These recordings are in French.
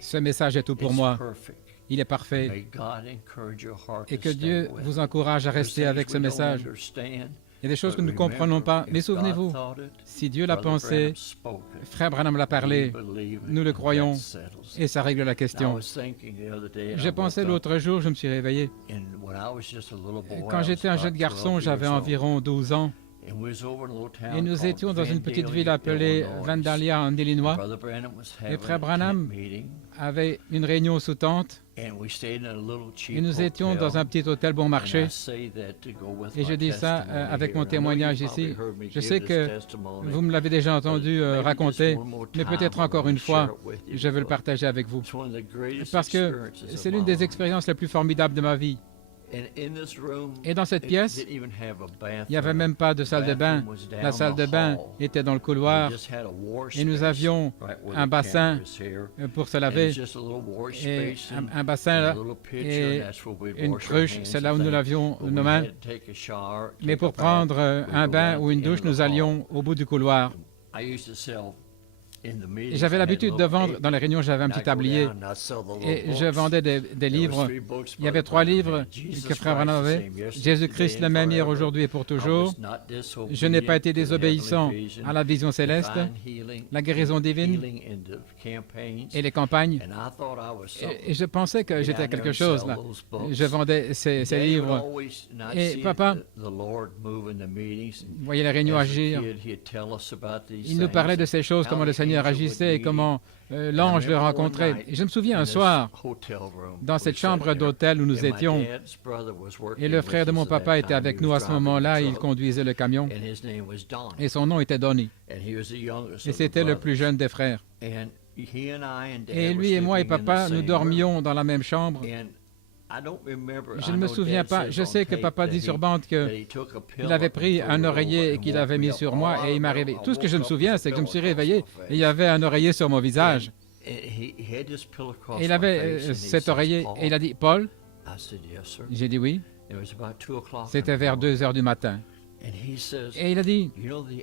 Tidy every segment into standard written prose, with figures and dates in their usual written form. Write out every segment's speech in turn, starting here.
Ce message est tout pour moi. Il est parfait. Et que Dieu vous encourage à rester avec ce message. Il y a des choses que nous ne comprenons pas, mais souvenez-vous, si Dieu l'a pensé, Frère Branham l'a parlé, nous le croyons, et ça règle la question. J'ai pensé l'autre jour, je me suis réveillé. Quand j'étais un jeune garçon, j'avais environ 12 ans, et nous étions dans une petite ville appelée Vandalia, en Illinois, et Frère Branham avait une réunion sous tente, et nous étions dans un petit hôtel bon marché. Et je dis ça avec mon témoignage ici. Je sais que vous me l'avez déjà entendu raconter, mais peut-être encore une fois, je veux le partager avec vous. Parce que c'est l'une des expériences les plus formidables de ma vie. Et dans cette pièce, il n'y avait même pas de salle de bain. La salle de bain était dans le couloir et nous avions un bassin pour se laver, et un bassin là, et une cruche, c'est là où nous lavions nos mains. Mais pour prendre un bain ou une douche, nous allions au bout du couloir. J'avais l'habitude de vendre, dans les réunions, j'avais un petit tablier et je vendais des livres. Il y avait 3 livres que Frère Branham avait. Jésus-Christ le même hier, aujourd'hui et pour toujours. Je n'ai pas été désobéissant à la vision céleste, la guérison divine et les campagnes. Et je pensais que j'étais quelque chose là. Je vendais ces livres. Et papa, voyez les réunions agir. Il nous parlait de ces choses, comment le Seigneur agissait et comment l'ange le rencontrait. Et je me souviens un soir, dans cette chambre d'hôtel où nous étions, et le frère de mon papa était avec nous à ce moment-là, il conduisait le camion, et son nom était Donnie. Et c'était le plus jeune des frères. Et lui et moi et papa, nous dormions dans la même chambre. Je ne me souviens pas. Je sais que papa dit sur bande qu'il avait pris un oreiller et qu'il avait mis sur moi et il m'a réveillé. Tout ce que je me souviens, c'est que je me suis réveillé et il y avait un oreiller sur mon visage. Et il avait cet oreiller et il a dit « Paul ?» J'ai dit « Oui ». C'était vers 2 heures du matin. Et il a dit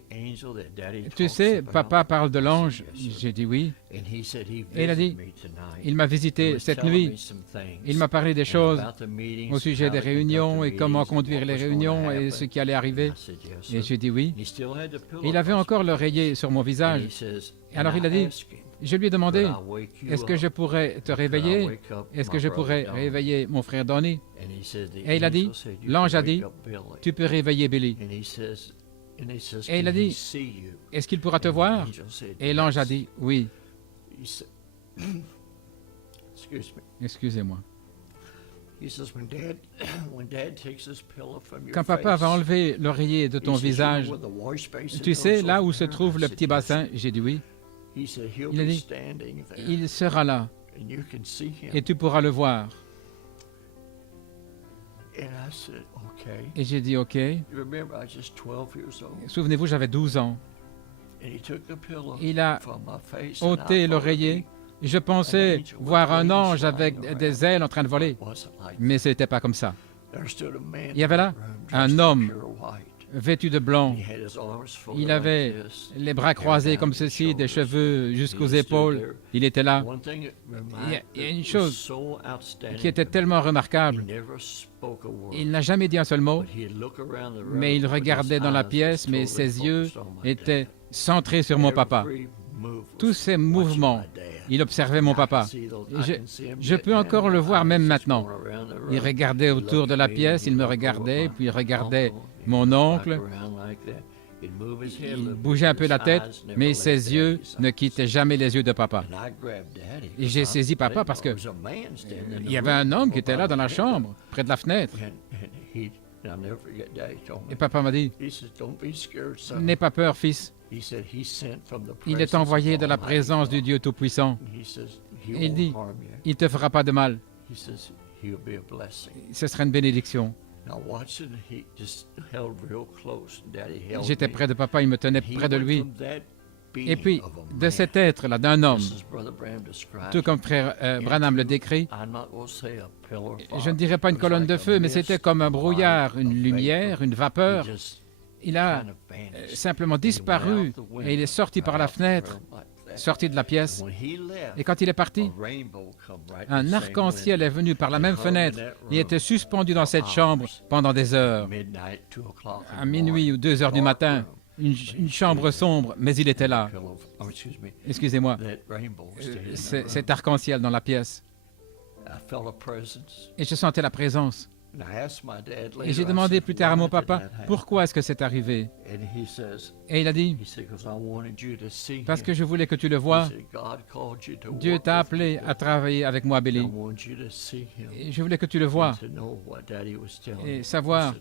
« Tu sais, papa parle de l'ange ?» J'ai dit « Oui ». Et il a dit « Il m'a visité cette nuit. Il m'a parlé des choses au sujet des réunions et comment conduire les réunions et ce qui allait arriver. » Et j'ai dit « Oui ». Et il avait encore l'oreiller sur mon visage. Alors il a dit, je lui ai demandé, est-ce que je pourrais te réveiller? Est-ce que je pourrais réveiller mon frère Donnie? Et il a dit, l'ange a dit, tu peux réveiller Billy. Et il a dit, est-ce qu'il pourra te voir? Et l'ange a dit, oui. Excusez-moi. Quand papa va enlever l'oreiller de ton visage, tu sais là où se trouve le petit bassin? J'ai dit oui. Il a dit, il sera là et tu pourras le voir. Et j'ai dit ok. Souvenez-vous, j'avais 12 ans. Il a ôté l'oreiller. Je pensais voir un ange avec des ailes en train de voler, mais ce n'était pas comme ça. Il y avait là un homme vêtu de blanc. Il avait les bras croisés comme ceci, des cheveux jusqu'aux épaules. Il était là. Il y a une chose qui était tellement remarquable. Il n'a jamais dit un seul mot, mais il regardait dans la pièce, mais ses yeux étaient centrés sur mon papa. Tous ces mouvements, il observait mon papa. Je peux encore le voir même maintenant. Il regardait autour de la pièce, il me regardait, puis il regardait mon oncle. Il bougeait un peu la tête, mais ses yeux ne quittaient jamais les yeux de papa. Et j'ai saisi papa parce que il y avait un homme qui était là dans la chambre, près de la fenêtre. Et papa m'a dit, « N'aie pas peur, fils. Il est envoyé de la présence du Dieu Tout-Puissant. » Il dit, « Il ne te fera pas de mal. Ce sera une bénédiction. » J'étais près de papa, il me tenait près de lui. Et puis, de cet être-là, d'un homme, tout comme frère Branham le décrit, je ne dirais pas une colonne de feu, mais c'était comme un brouillard, une lumière, une vapeur. Il a simplement disparu et il est sorti par la fenêtre sorti de la pièce. Et quand il est parti, un arc-en-ciel est venu par la même fenêtre et était suspendu dans cette chambre pendant des heures. À minuit ou 2 heures du matin, une chambre sombre, mais il était là. Excusez-moi, cet arc-en-ciel dans la pièce. Et je sentais la présence. Et j'ai demandé plus tard à mon papa, pourquoi est-ce que c'est arrivé? Et il a dit, parce que je voulais que tu le vois. Dieu t'a appelé à travailler avec moi, Billy. Et je voulais que tu le vois et savoir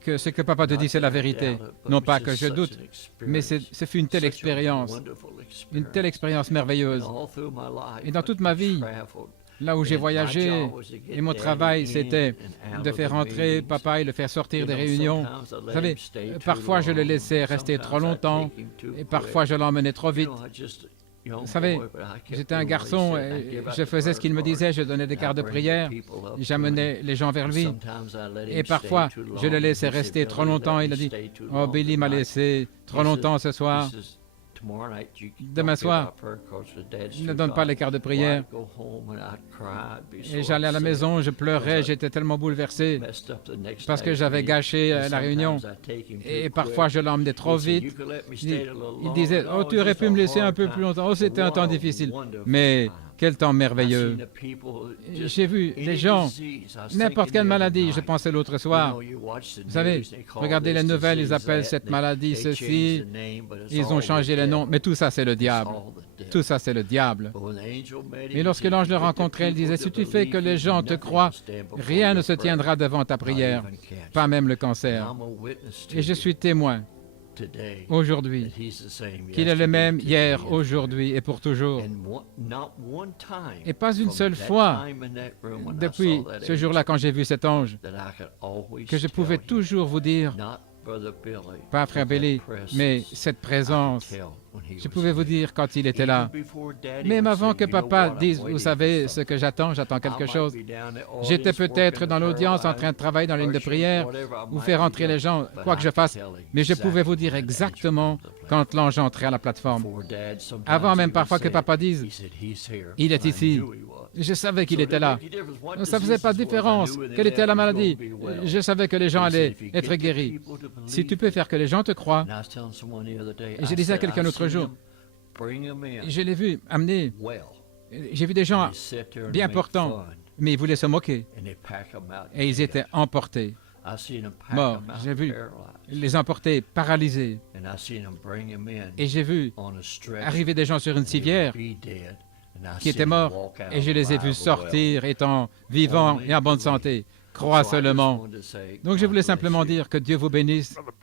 que ce que papa te dit, c'est la vérité. Non pas que je doute, mais ce fut une telle expérience merveilleuse. Et dans toute ma vie, là où j'ai voyagé, et mon travail, c'était de faire entrer papa et le faire sortir des réunions. Vous savez, parfois je le laissais rester trop longtemps, et parfois je l'emmenais trop vite. Vous savez, j'étais un garçon, et je faisais ce qu'il me disait, je donnais des quarts de prière, j'amenais les gens vers lui. Et parfois, je le laissais rester trop longtemps, il a dit, « Oh, Billy m'a laissé trop longtemps ce soir. » Demain soir, ne donne pas les quarts de prière. Et j'allais à la maison, je pleurais, j'étais tellement bouleversé parce que j'avais gâché la réunion. Et parfois, je l'emmenais trop vite. Il disait, « Oh, tu aurais pu me laisser un peu plus longtemps. Oh, c'était un temps difficile. » Mais quel temps merveilleux. J'ai vu des gens, n'importe quelle maladie, je pensais l'autre soir. Vous savez, regardez les nouvelles, ils appellent cette maladie ceci, ils ont changé le nom, mais tout ça c'est le diable. Tout ça c'est le diable. Et lorsque l'ange le rencontrait, il disait, si tu fais que les gens te croient, rien ne se tiendra devant ta prière, pas même le cancer. Et je suis témoin aujourd'hui, qu'il est le même hier, aujourd'hui et pour toujours. Et pas une seule fois, depuis ce jour-là, quand j'ai vu cet ange, que je pouvais toujours vous dire, pas frère Billy, mais cette présence, je pouvais vous dire quand il était là. Même avant que papa dise, vous savez ce que j'attends quelque chose. J'étais peut-être dans l'audience en train de travailler dans la ligne de prière ou faire entrer les gens, quoi que je fasse, mais je pouvais vous dire exactement quand l'ange entrait à la plateforme. Avant même parfois que papa dise, il est ici. Je savais qu'il était là. Ça ne faisait pas de différence. Quelle était la maladie? Je savais que les gens allaient être guéris. Si tu peux faire que les gens te croient. Et je disais à quelqu'un l'autre jour, je l'ai vu amener. J'ai vu des gens bien portants, mais ils voulaient se moquer. Et ils étaient emportés, morts. J'ai vu les emporter, paralysés. Et j'ai vu arriver des gens sur une civière qui étaient morts, et je les ai vus sortir étant vivants et en bonne santé. Crois seulement. Donc je voulais simplement dire que Dieu vous bénisse.